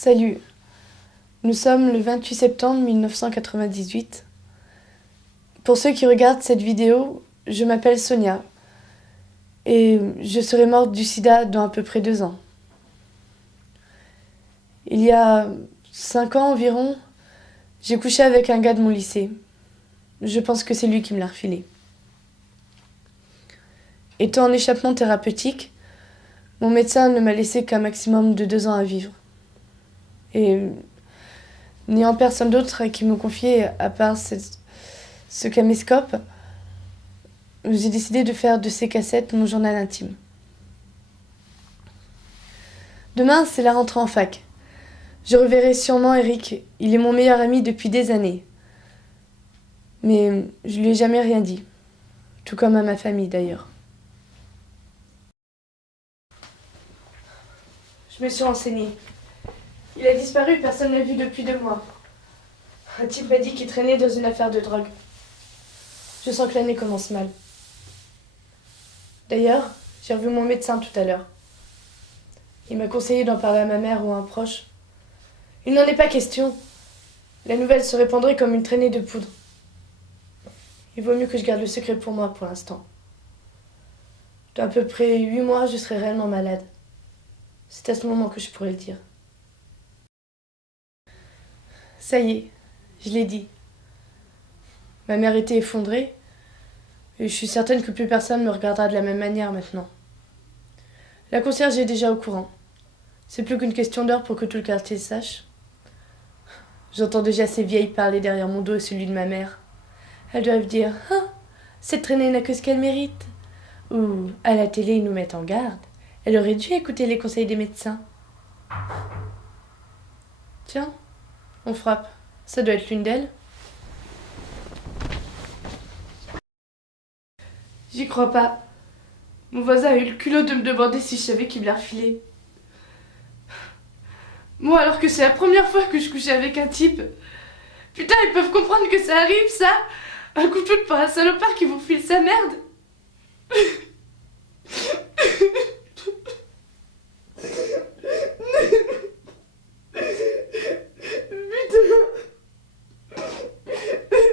Salut, nous sommes le 28 septembre 1998. Pour ceux qui regardent cette vidéo, je m'appelle Sonia et je serai morte du sida dans à peu près 2 ans. Il y a 5 ans environ, j'ai couché avec un gars de mon lycée. Je pense que c'est lui qui me l'a refilé. Étant en échappement thérapeutique, mon médecin ne m'a laissé qu'un maximum de 2 ans à vivre. Et n'ayant personne d'autre à qui me confier à part ce caméscope, j'ai décidé de faire de ces cassettes mon journal intime. Demain, c'est la rentrée en fac. Je reverrai sûrement Eric, il est mon meilleur ami depuis des années. Mais je lui ai jamais rien dit, tout comme à ma famille d'ailleurs. Je me suis renseignée. Il a disparu, personne ne l'a vu depuis 2 mois. Un type m'a dit qu'il traînait dans une affaire de drogue. Je sens que l'année commence mal. D'ailleurs, j'ai revu mon médecin tout à l'heure. Il m'a conseillé d'en parler à ma mère ou à un proche. Il n'en est pas question. La nouvelle se répandrait comme une traînée de poudre. Il vaut mieux que je garde le secret pour moi pour l'instant. Dans à peu près 8 mois, je serai réellement malade. C'est à ce moment que je pourrai le dire. Ça y est, je l'ai dit. Ma mère était effondrée et je suis certaine que plus personne me regardera de la même manière maintenant. La concierge est déjà au courant. C'est plus qu'une question d'heure pour que tout le quartier sache. J'entends déjà ces vieilles parler derrière mon dos et celui de ma mère. Elles doivent dire « Ah, cette traînée n'a que ce qu'elle mérite !» Ou « À la télé, ils nous mettent en garde. Elle aurait dû écouter les conseils des médecins. » Tiens, on frappe. Ça doit être l'une d'elles. J'y crois pas. Mon voisin a eu le culot de me demander si je savais qui me l'a refilé. Moi, alors que c'est la première fois que je couchais avec un type. Putain, ils peuvent comprendre que ça arrive, ça. Un coup de foudre pour un salopard qui vous file sa merde.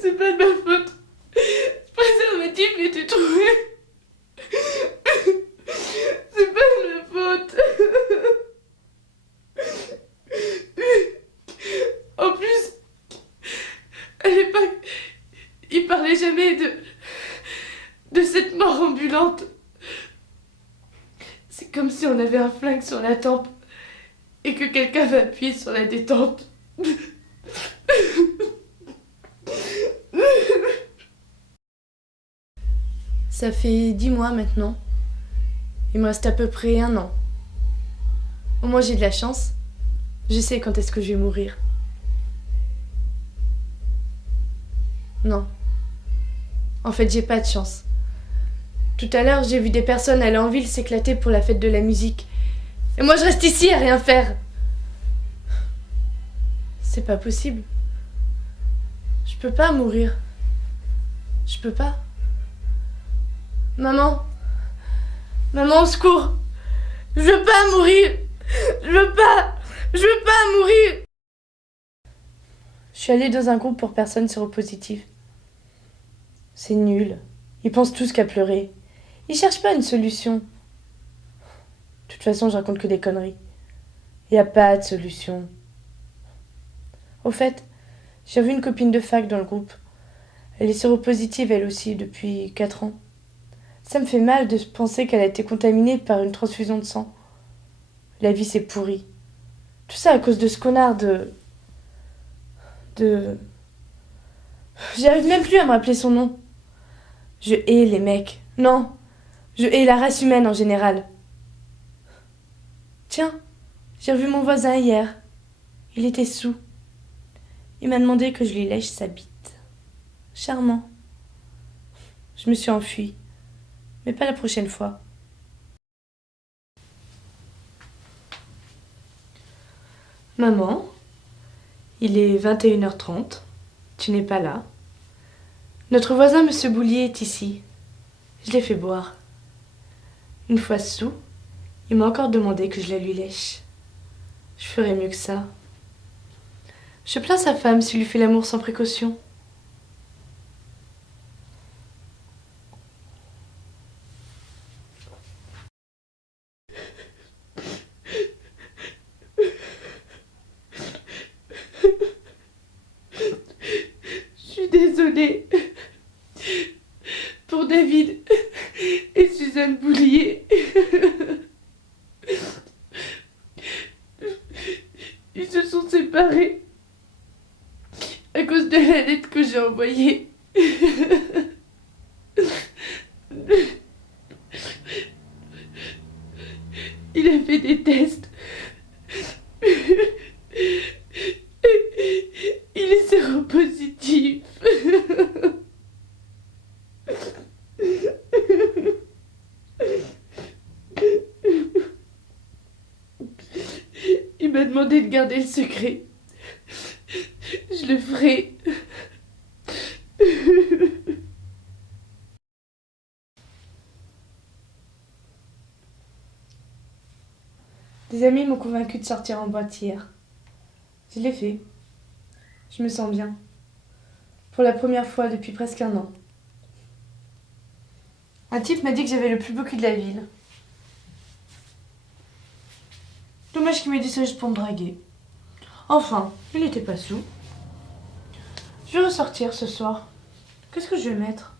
C'est pas de ma faute. Ce préservatif était trouvé. C'est pas de ma faute. En plus, à l'époque, il parlait jamais de cette mort ambulante. C'est comme si on avait un flingue sur la tempe et que quelqu'un va appuyer sur la détente. Ça fait 10 mois maintenant. Il me reste à peu près 1 an. Au moins j'ai de la chance. Je sais quand est-ce que je vais mourir. Non. En fait, j'ai pas de chance. Tout à l'heure, j'ai vu des personnes aller en ville s'éclater pour la fête de la musique. Et moi, je reste ici à rien faire. C'est pas possible. Je peux pas mourir. Je peux pas. Maman. Maman, au secours. Je veux pas mourir. Je veux pas mourir. Je suis allée dans un groupe pour personnes séropositives. C'est nul. Ils pensent tous qu'à pleurer. Ils cherchent pas une solution. De toute façon, je raconte que des conneries. Y a pas de solution. Au fait, j'ai vu une copine de fac dans le groupe. Elle est séropositive elle aussi depuis 4 ans. Ça me fait mal de penser qu'elle a été contaminée par une transfusion de sang. La vie s'est pourrie. Tout ça à cause de ce connard de... J'arrive même plus à me rappeler son nom. Je hais les mecs. Non, je hais la race humaine en général. Tiens, j'ai revu mon voisin hier. Il était saoul. Il m'a demandé que je lui lèche sa bite. Charmant. Je me suis enfuie. Mais pas la prochaine fois. Maman, il est 21h30. Tu n'es pas là. Notre voisin, Monsieur Boulier, est ici. Je l'ai fait boire. Une fois saoul, il m'a encore demandé que je la lui lèche. Je ferais mieux que ça. Je plains sa femme s'il lui fait l'amour sans précaution. Je suis désolée pour David et Suzanne Boulier. Ils se sont séparés à cause de la lettre que j'ai envoyée. Il a fait des tests. Il est séropositif. Il m'a demandé de garder le secret. Je le ferai. Des amis m'ont convaincu de sortir en boîte hier. Je l'ai fait. Je me sens bien. Pour la première fois depuis presque un an. Un type m'a dit que j'avais le plus beau cul de la ville. Dommage qu'il m'ait dit ça juste pour me draguer. Enfin, il n'était pas sous. Je vais ressortir ce soir. Qu'est-ce que je vais mettre ?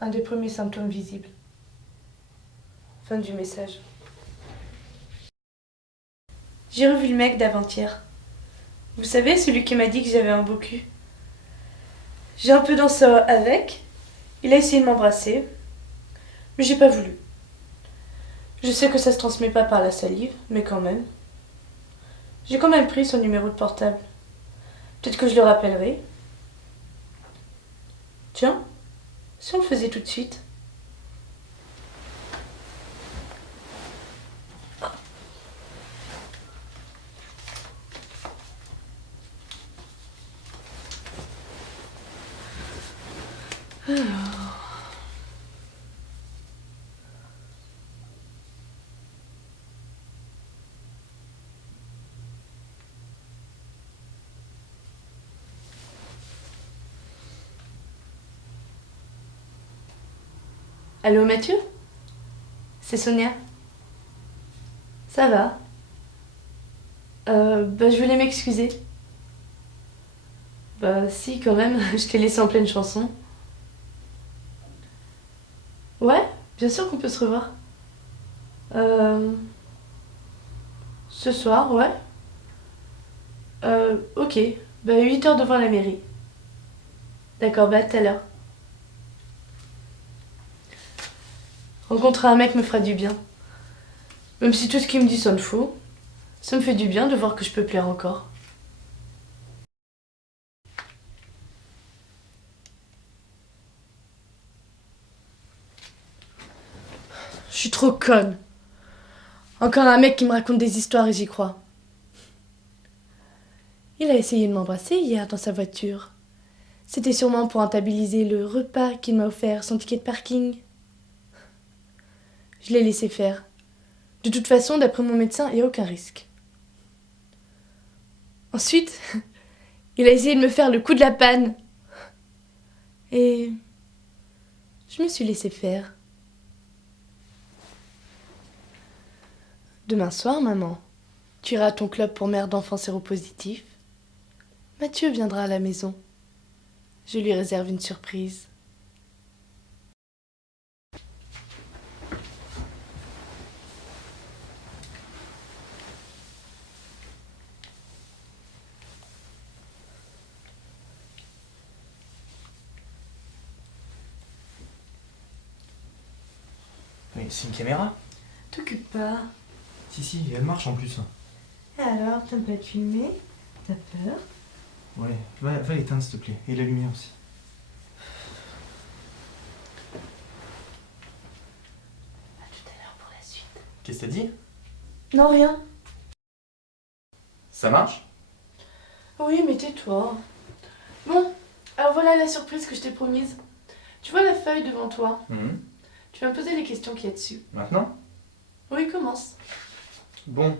Un des premiers symptômes visibles. Fin du message. J'ai revu le mec d'avant-hier. Vous savez, celui qui m'a dit que j'avais un beau cul. J'ai un peu dansé avec. Il a essayé de m'embrasser. Mais j'ai pas voulu. Je sais que ça se transmet pas par la salive, mais quand même. J'ai quand même pris son numéro de portable. Peut-être que je le rappellerai. Tiens, si on le faisait tout de suite. Allô Mathieu ? C'est Sonia. Ça va ? Je voulais m'excuser. Bah si quand même, je t'ai laissé en pleine chanson. Ouais, bien sûr qu'on peut se revoir. Ce soir, ouais. Ok. 8h devant la mairie. D'accord, à tout à l'heure. Rencontrer un mec me fera du bien. Même si tout ce qu'il me dit sonne faux, ça me fait du bien de voir que je peux plaire encore. Je suis trop conne. Encore un mec qui me raconte des histoires et j'y crois. Il a essayé de m'embrasser hier dans sa voiture. C'était sûrement pour rentabiliser le repas qu'il m'a offert son ticket de parking. Je l'ai laissé faire. De toute façon, d'après mon médecin, il n'y a aucun risque. Ensuite, il a essayé de me faire le coup de la panne. Et je me suis laissé faire. Demain soir, maman, tu iras à ton club pour mère d'enfants séropositifs. Mathieu viendra à la maison. Je lui réserve une surprise. c'est une caméra. T'occupe pas. Si, elle marche en plus. Et alors, t'aimes pas te filmer? T'as peur? Ouais, va l'éteindre s'il te plaît. Et la lumière aussi. À tout à l'heure pour la suite. Qu'est-ce que t'as dit? Non, rien. Ça marche? Oui, mais tais-toi. Bon, alors voilà la surprise que je t'ai promise. Tu vois la feuille devant toi? Tu vas me poser les questions qu'il y a dessus. Maintenant? Oui, commence. Bon,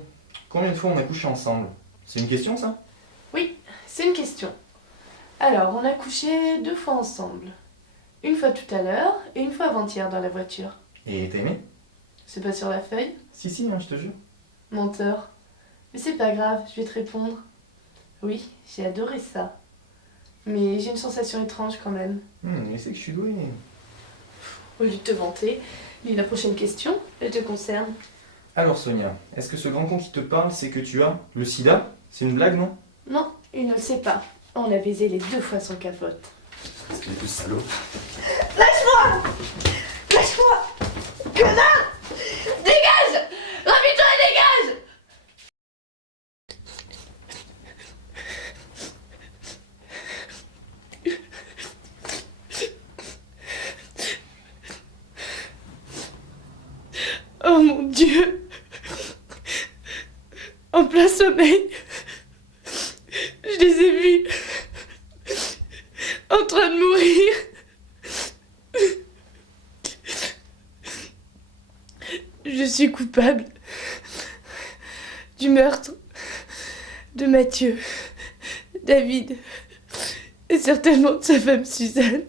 combien de fois on a couché ensemble? C'est une question ça? Oui, c'est une question. Alors, on a couché 2 fois ensemble. Une fois tout à l'heure et une fois avant-hier dans la voiture. Et t'as aimé? C'est pas sur la feuille? Si, hein, je te jure. Menteur. Mais c'est pas grave, je vais te répondre. Oui, j'ai adoré ça. Mais j'ai une sensation étrange quand même. Mais c'est que je suis doué. Au lieu de te vanter, lis la prochaine question, elle te concerne. Alors Sonia, est-ce que ce grand con qui te parle, c'est que tu as le sida? C'est une blague, non? Non, il ne le sait pas. On a baisé les 2 fois son capote. Parce qu'il est plus salaud. Lâche-moi! Lâche-moi! Connard! Dégage! Rabis-toi et dégage! Oh mon Dieu! En plein sommeil, je les ai vus en train de mourir. Je suis coupable du meurtre de Mathieu, David et certainement de sa femme Suzanne.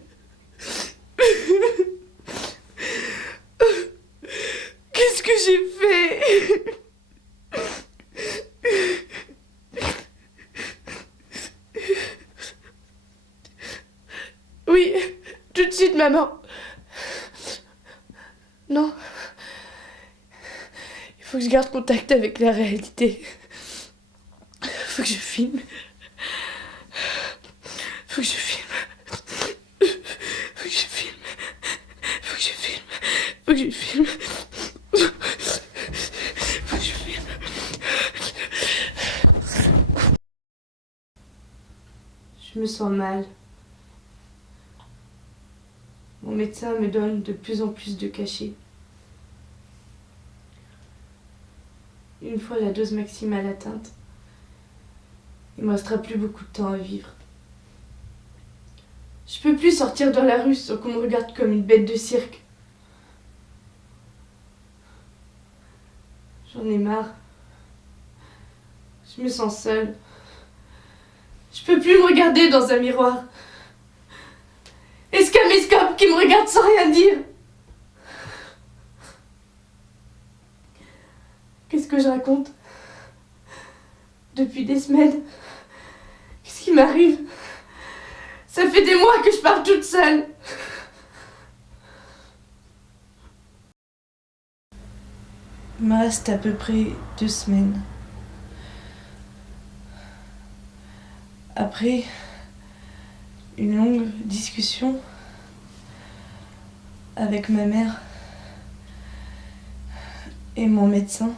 Qu'est-ce que j'ai fait? Oui, tout de suite, maman. Non. Il faut que je garde contact avec la réalité. Il faut que je filme. Faut que je filme. Faut que je filme. Faut que je filme. Faut que je filme. Faut que je filme. Je me sens mal. Mon médecin me donne de plus en plus de cachets. Une fois la dose maximale atteinte, il me restera plus beaucoup de temps à vivre. Je peux plus sortir dans la rue sans qu'on me regarde comme une bête de cirque. J'en ai marre. Je me sens seule. Je peux plus me regarder dans un miroir. Est-ce caméscope qui me regarde sans rien dire? Qu'est-ce que je raconte? Depuis des semaines, qu'est-ce qui m'arrive? Ça fait des mois que je parle toute seule. Il me reste à peu près 2 semaines. Après une longue discussion avec ma mère et mon médecin,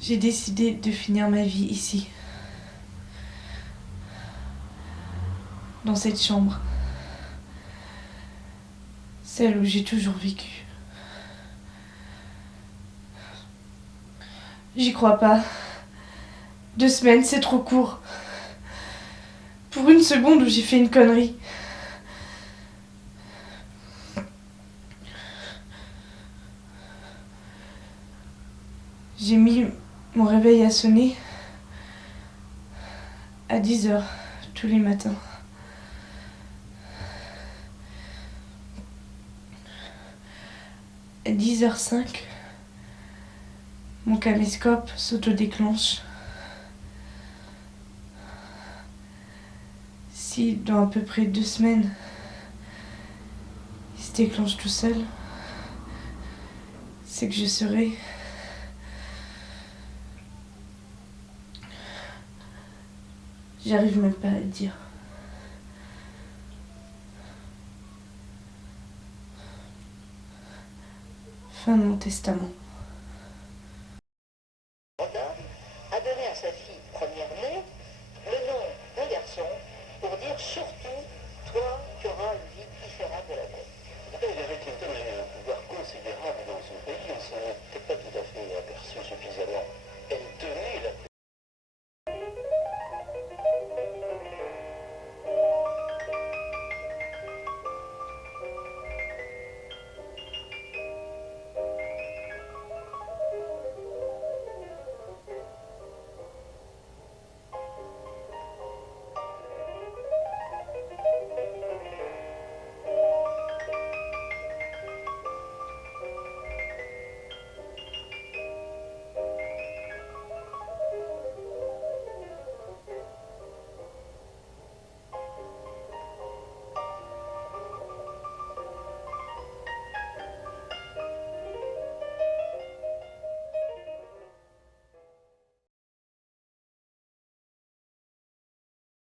j'ai décidé de finir ma vie ici, dans cette chambre, celle où j'ai toujours vécu. J'y crois pas. 2 semaines, c'est trop court. Pour une seconde où j'ai fait une connerie. J'ai mis mon réveil à sonner à 10h tous les matins. À 10h05, mon caméscope s'autodéclenche. Si dans à peu près 2 semaines, il se déclenche tout seul, c'est que je serai j'arrive même pas à le dire. Fin de mon testament.